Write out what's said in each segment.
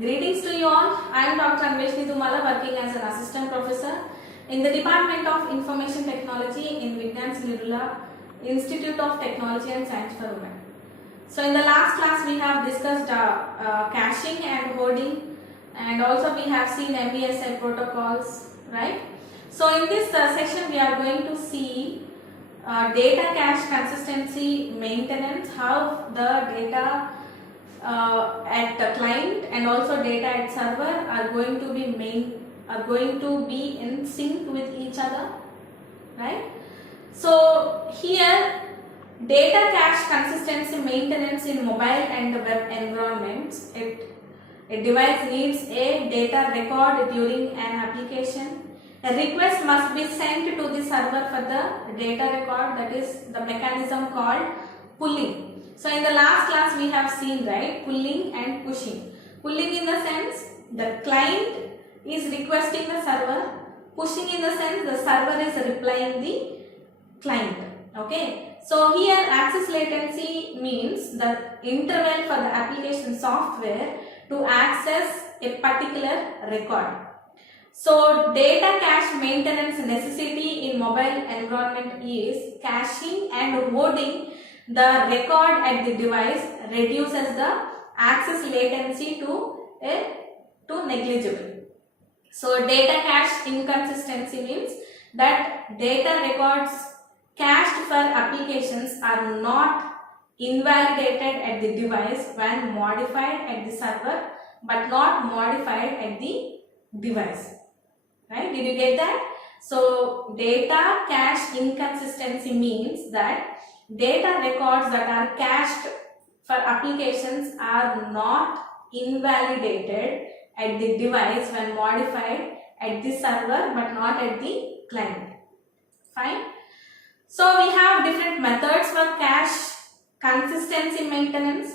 Greetings to you all. I am Dr. Anveshni Dumala, working as an assistant professor in the Department of Information Technology in Vigyan Nirula Institute of Technology and Science for Women. So in the last class we have discussed caching and hoarding, and also we have seen MBSI protocols, right? So in this section we are going to see data cache consistency maintenance, how the data at the client and also data at server are going to be in sync with each other, right? So here data cache consistency maintenance in mobile and web environments. A device needs a data record during an application. A request must be sent to the server for the data record, that is the mechanism called pulling. So in the last class we have seen, right, pulling and pushing. Pulling in the sense the client is requesting the server, pushing in the sense the server is replying the client. Okay. So here access latency means the interval for the application software to access a particular record. So data cache maintenance necessity in mobile environment is caching and hoarding the record at the device reduces the access latency to negligible. So data cache inconsistency means that data records cached for applications are not invalidated at the device when modified at the server but not modified at the device. Right? Did you get that? So data cache inconsistency means that data records that are cached for applications are not invalidated at the device when modified at the server but not at the client. Fine. So we have different methods for cache consistency maintenance,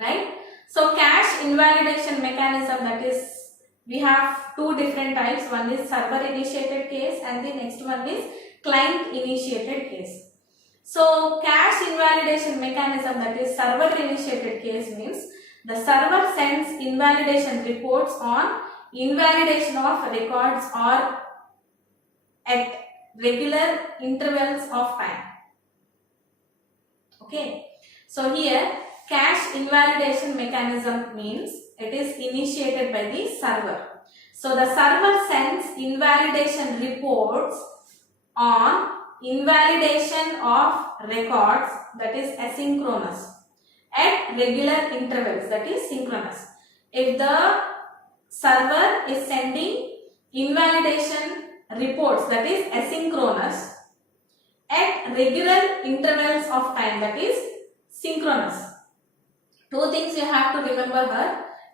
right? So cache invalidation mechanism, that is, we have two different types. One is server initiated case and the next one is client initiated case. So cache invalidation mechanism, that is server initiated case, means the server sends invalidation reports on invalidation of records or at regular intervals of time. Okay. So here cache invalidation mechanism means it is initiated by the server. So the server sends invalidation reports on invalidation of records, that is asynchronous, at regular intervals, that is synchronous. If the server is sending invalidation reports, that is asynchronous, at regular intervals of time, that is synchronous. Two things you have to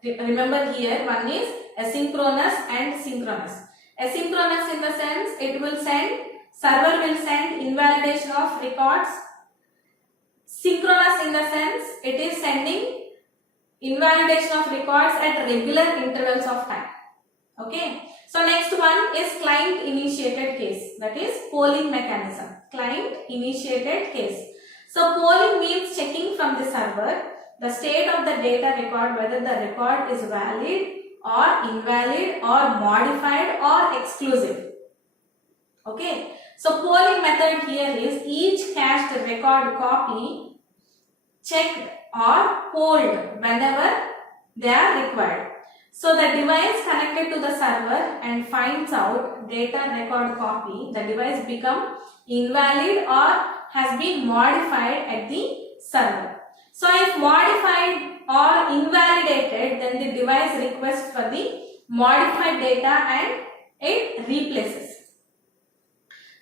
remember here. One is asynchronous and synchronous. Asynchronous in the sense server will send invalidation of records. Synchronous in the sense it is sending invalidation of records at regular intervals of time. Okay. So next one is client initiated case, that is polling mechanism. Client initiated case. So polling means checking from the server the state of the data record, whether the record is valid or invalid or modified or exclusive. Okay. So polling method here is each cached record copy checked or polled whenever they are required. So the device connected to the server and finds out data record copy, the device become invalid or has been modified at the server. So if modified or invalidated, then the device requests for the modified data and it replaces.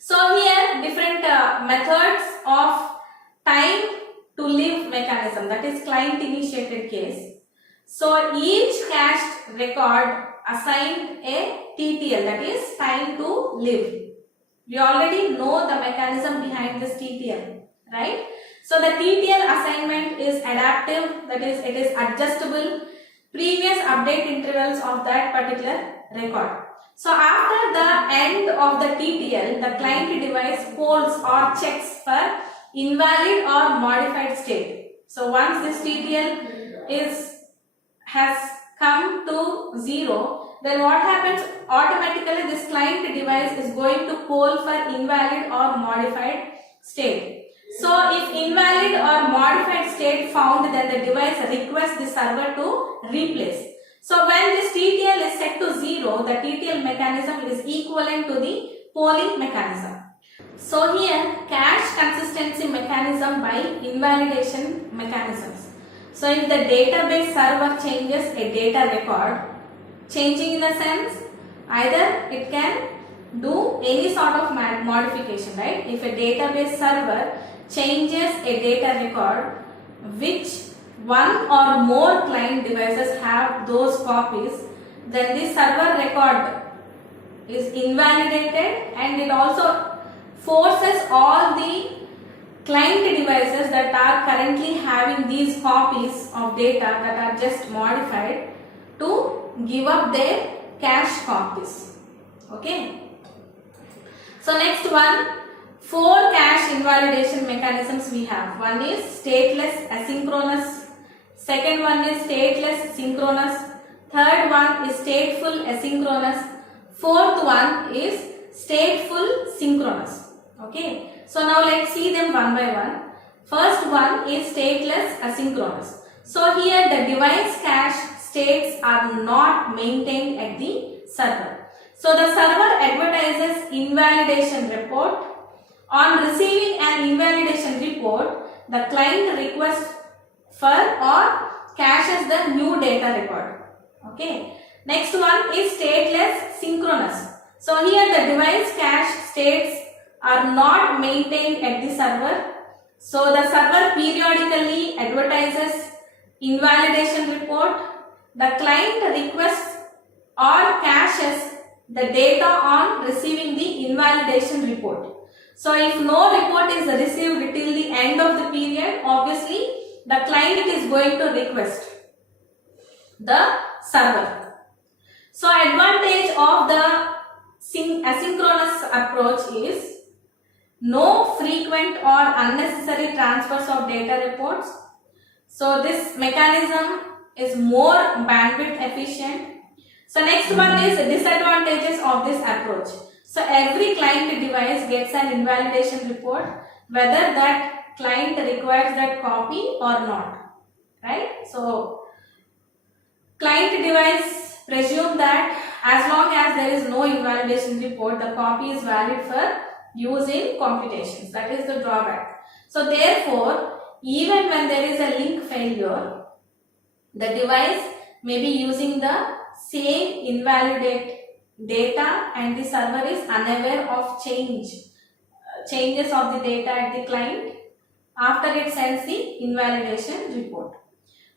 So here different methods of time to live mechanism, that is client initiated case. So each cached record assigned a TTL, that is time to live. We already know the mechanism behind this TTL, right? So the TTL assignment is adaptive, that is it is adjustable previous update intervals of that particular record. So after the end of the TTL, the client device polls or checks for invalid or modified state. So once this TTL is has come to 0, then what happens? Automatically this client device is going to poll for invalid or modified state. So if invalid or modified state found, then the device requests the server to replace. So when this TTL is set to 0, the TTL mechanism is equivalent to the polling mechanism. So here cache consistency mechanism by invalidation mechanisms. So if the database server changes a data record, changing in the sense either it can do any sort of modification, right? If a database server changes a data record which one or more client devices have those copies, then the server record is invalidated, and it also forces all the client devices that are currently having these copies of data that are just modified to give up their cache copies. Okay. So next one, 4 cache invalidation mechanisms we have. One is stateless asynchronous, second one is stateless synchronous, third one is stateful asynchronous, fourth one is stateful synchronous. Okay. So now let's see them one by one. First one is stateless asynchronous. So here the device cache states are not maintained at the server. So the server advertises invalidation report. On receiving an invalidation report, the client requests for or caches the new data record. Okay. Next one is stateless synchronous. So here the device cache states are not maintained at the server. So the server periodically advertises invalidation report. The client requests or caches the data on receiving the invalidation report. So if no report is received till the end of the period, obviously the client is going to request the server. So advantage of the asynchronous approach is no frequent or unnecessary transfers of data reports. So this mechanism is more bandwidth efficient. So next one is disadvantages of this approach. So every client device gets an invalidation report whether that client requires that copy or not, right? So client device presume that as long as there is no invalidation report, the copy is valid for use in computations. That is the drawback. So therefore, even when there is a link failure, the device may be using the same invalidate data and the server is unaware of changes of the data at the client after it sends the invalidation report.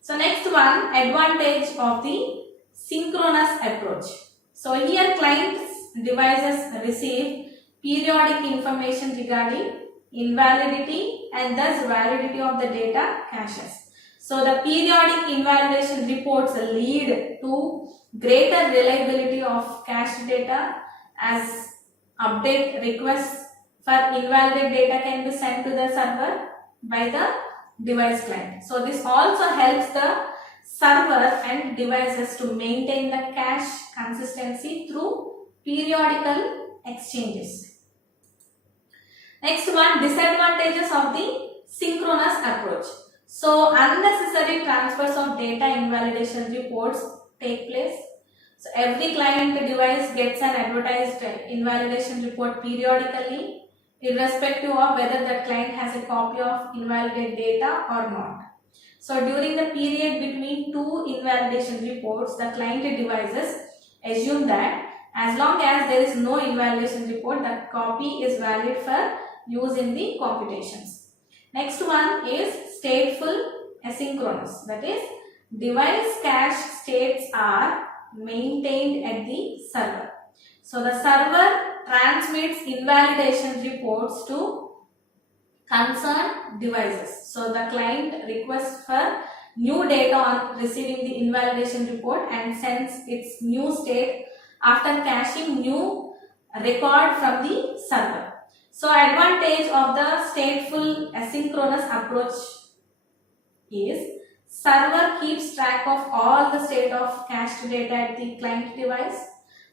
So next one, advantage of the synchronous approach. So here clients devices receive periodic information regarding invalidity and thus validity of the data caches. So the periodic invalidation reports lead to greater reliability of cached data as update requests for invalid data can be sent to the server by the device client. So this also helps the server and devices to maintain the cache consistency through periodical exchanges. Next one, disadvantages of the synchronous approach. So unnecessary transfers of data invalidation reports take place. So every client device gets an advertised invalidation report periodically, irrespective of whether that client has a copy of invalidated data or not. So during the period between two invalidation reports, the client devices assume that as long as there is no invalidation report, the copy is valid for use in the computations. Next one is stateful asynchronous. That is, device cache states are maintained at the server. So the server transmits invalidation reports to concerned devices. So the client requests for new data on receiving the invalidation report and sends its new state after caching new record from the server. So advantage of the stateful asynchronous approach is server keeps track of all the state of cached data at the client device.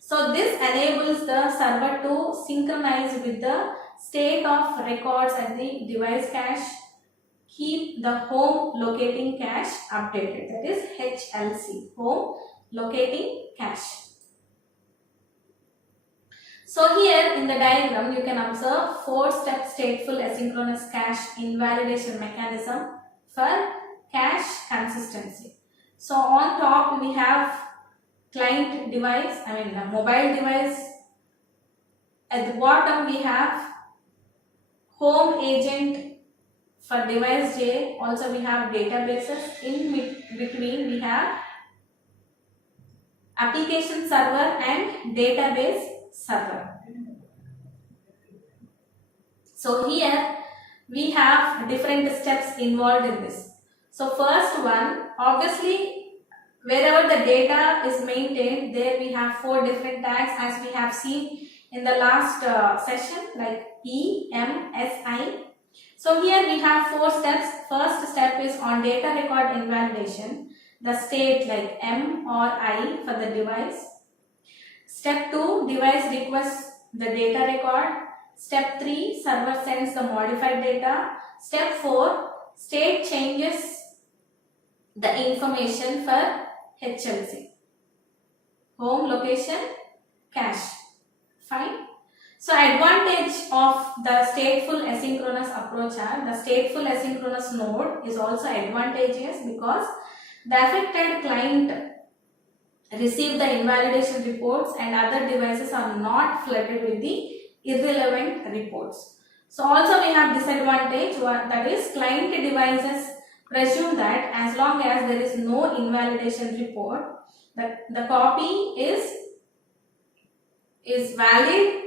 So this enables the server to synchronize with the state of records at the device cache, keep the home locating cache updated, that is HLC, home locating cache. So here in the diagram you can observe 4-step stateful asynchronous cache invalidation mechanism for cache consistency. So on top we have client device, mobile device. At the bottom we have home agent for device J. Also we have databases. In between we have application server and database server. So here we have different steps involved in this. So first one, obviously wherever the data is maintained, there we have 4 different tags as we have seen in the last session, like E, M, S, I. So here we have 4 steps. First step is on data record invalidation, the state like M or I for the device. Step 2, device requests the data record. Step 3, server sends the modified data. Step 4, state changes the information for HLC, home location cache. Fine. So advantage of the stateful asynchronous approach are, the stateful asynchronous node is also advantageous because the affected client receive the invalidation reports and other devices are not flooded with the irrelevant reports. So also we have disadvantage, that is client devices presume that as long as there is no invalidation report, the copy is valid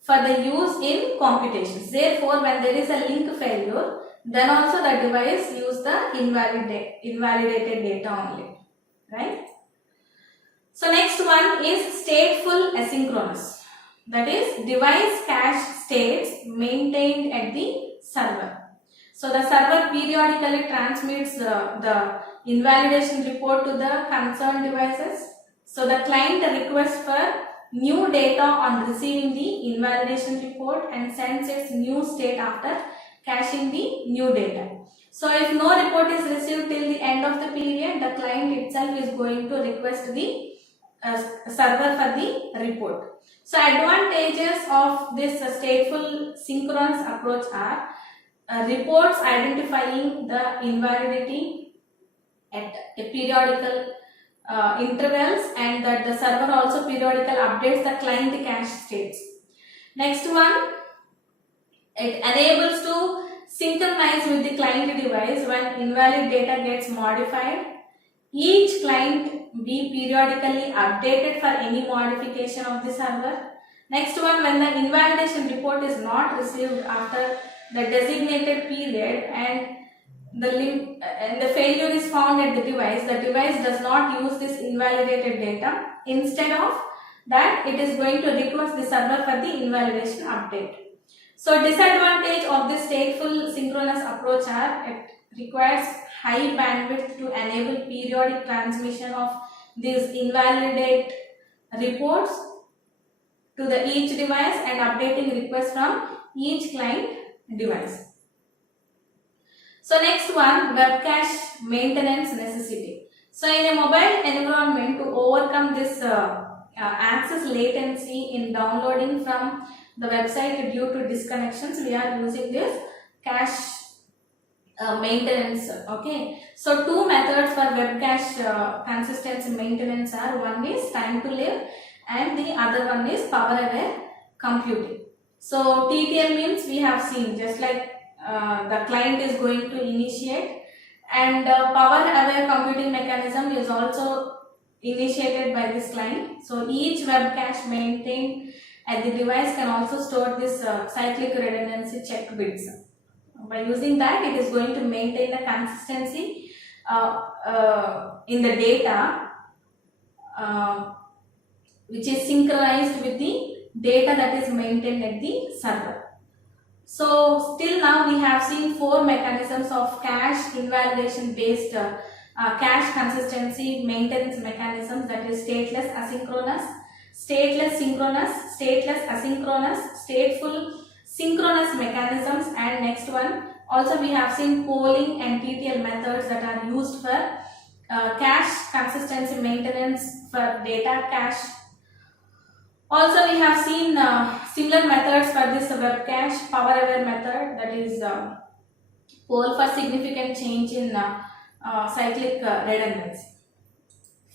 for the use in computations. Therefore, when there is a link failure, then also the device use the invalidated data only, right? So next one is stateful asynchronous, that is device cache states maintained at the server. So the server periodically transmits the invalidation report to the concerned devices. So the client requests for new data on receiving the invalidation report and sends its new state after caching the new data. So if no report is received till the end of the period, the client itself is going to request the server for the report. So advantages of this stateful synchronous approach are reports identifying the invalidity at a periodical intervals, and that the server also periodically updates the client cache states. Next one, it enables to synchronize with the client device when invalid data gets modified. Each client be periodically updated for any modification of the server. Next one, when the invalidation report is not received after the designated period and the failure is found at the device does not use this invalidated data. Instead of that, it is going to request the server for the invalidation update. So disadvantage of this stateful synchronous approach are, it requires high bandwidth to enable periodic transmission of these invalidate reports to the each device and updating requests from each client device. So next one, web cache maintenance necessity. So in a mobile environment, to overcome this access latency in downloading from the website due to disconnections, we are using this cache maintenance. Okay, so 2 methods for web cache consistency maintenance are, one is time to live and the other one is power aware computing. So TTL means we have seen, just like the client is going to initiate, and power aware computing mechanism is also initiated by this client. So each web cache maintained at the device can also store this cyclic redundancy check bits. By using that, it is going to maintain the consistency in the data which is synchronized with the data that is maintained at the server. So till now we have seen 4 mechanisms of cache invalidation based cache consistency maintenance mechanisms, that is stateless asynchronous, stateless synchronous, stateless asynchronous, stateful synchronous mechanisms, and next one also we have seen polling and TTL methods that are used for cache consistency maintenance for data cache. Also we have seen similar methods for this web cache, power aware method, that is poll for significant change in cyclic redundancy.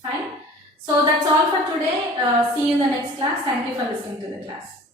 Fine. So that's all for today. See you in the next class. Thank you for listening to the class.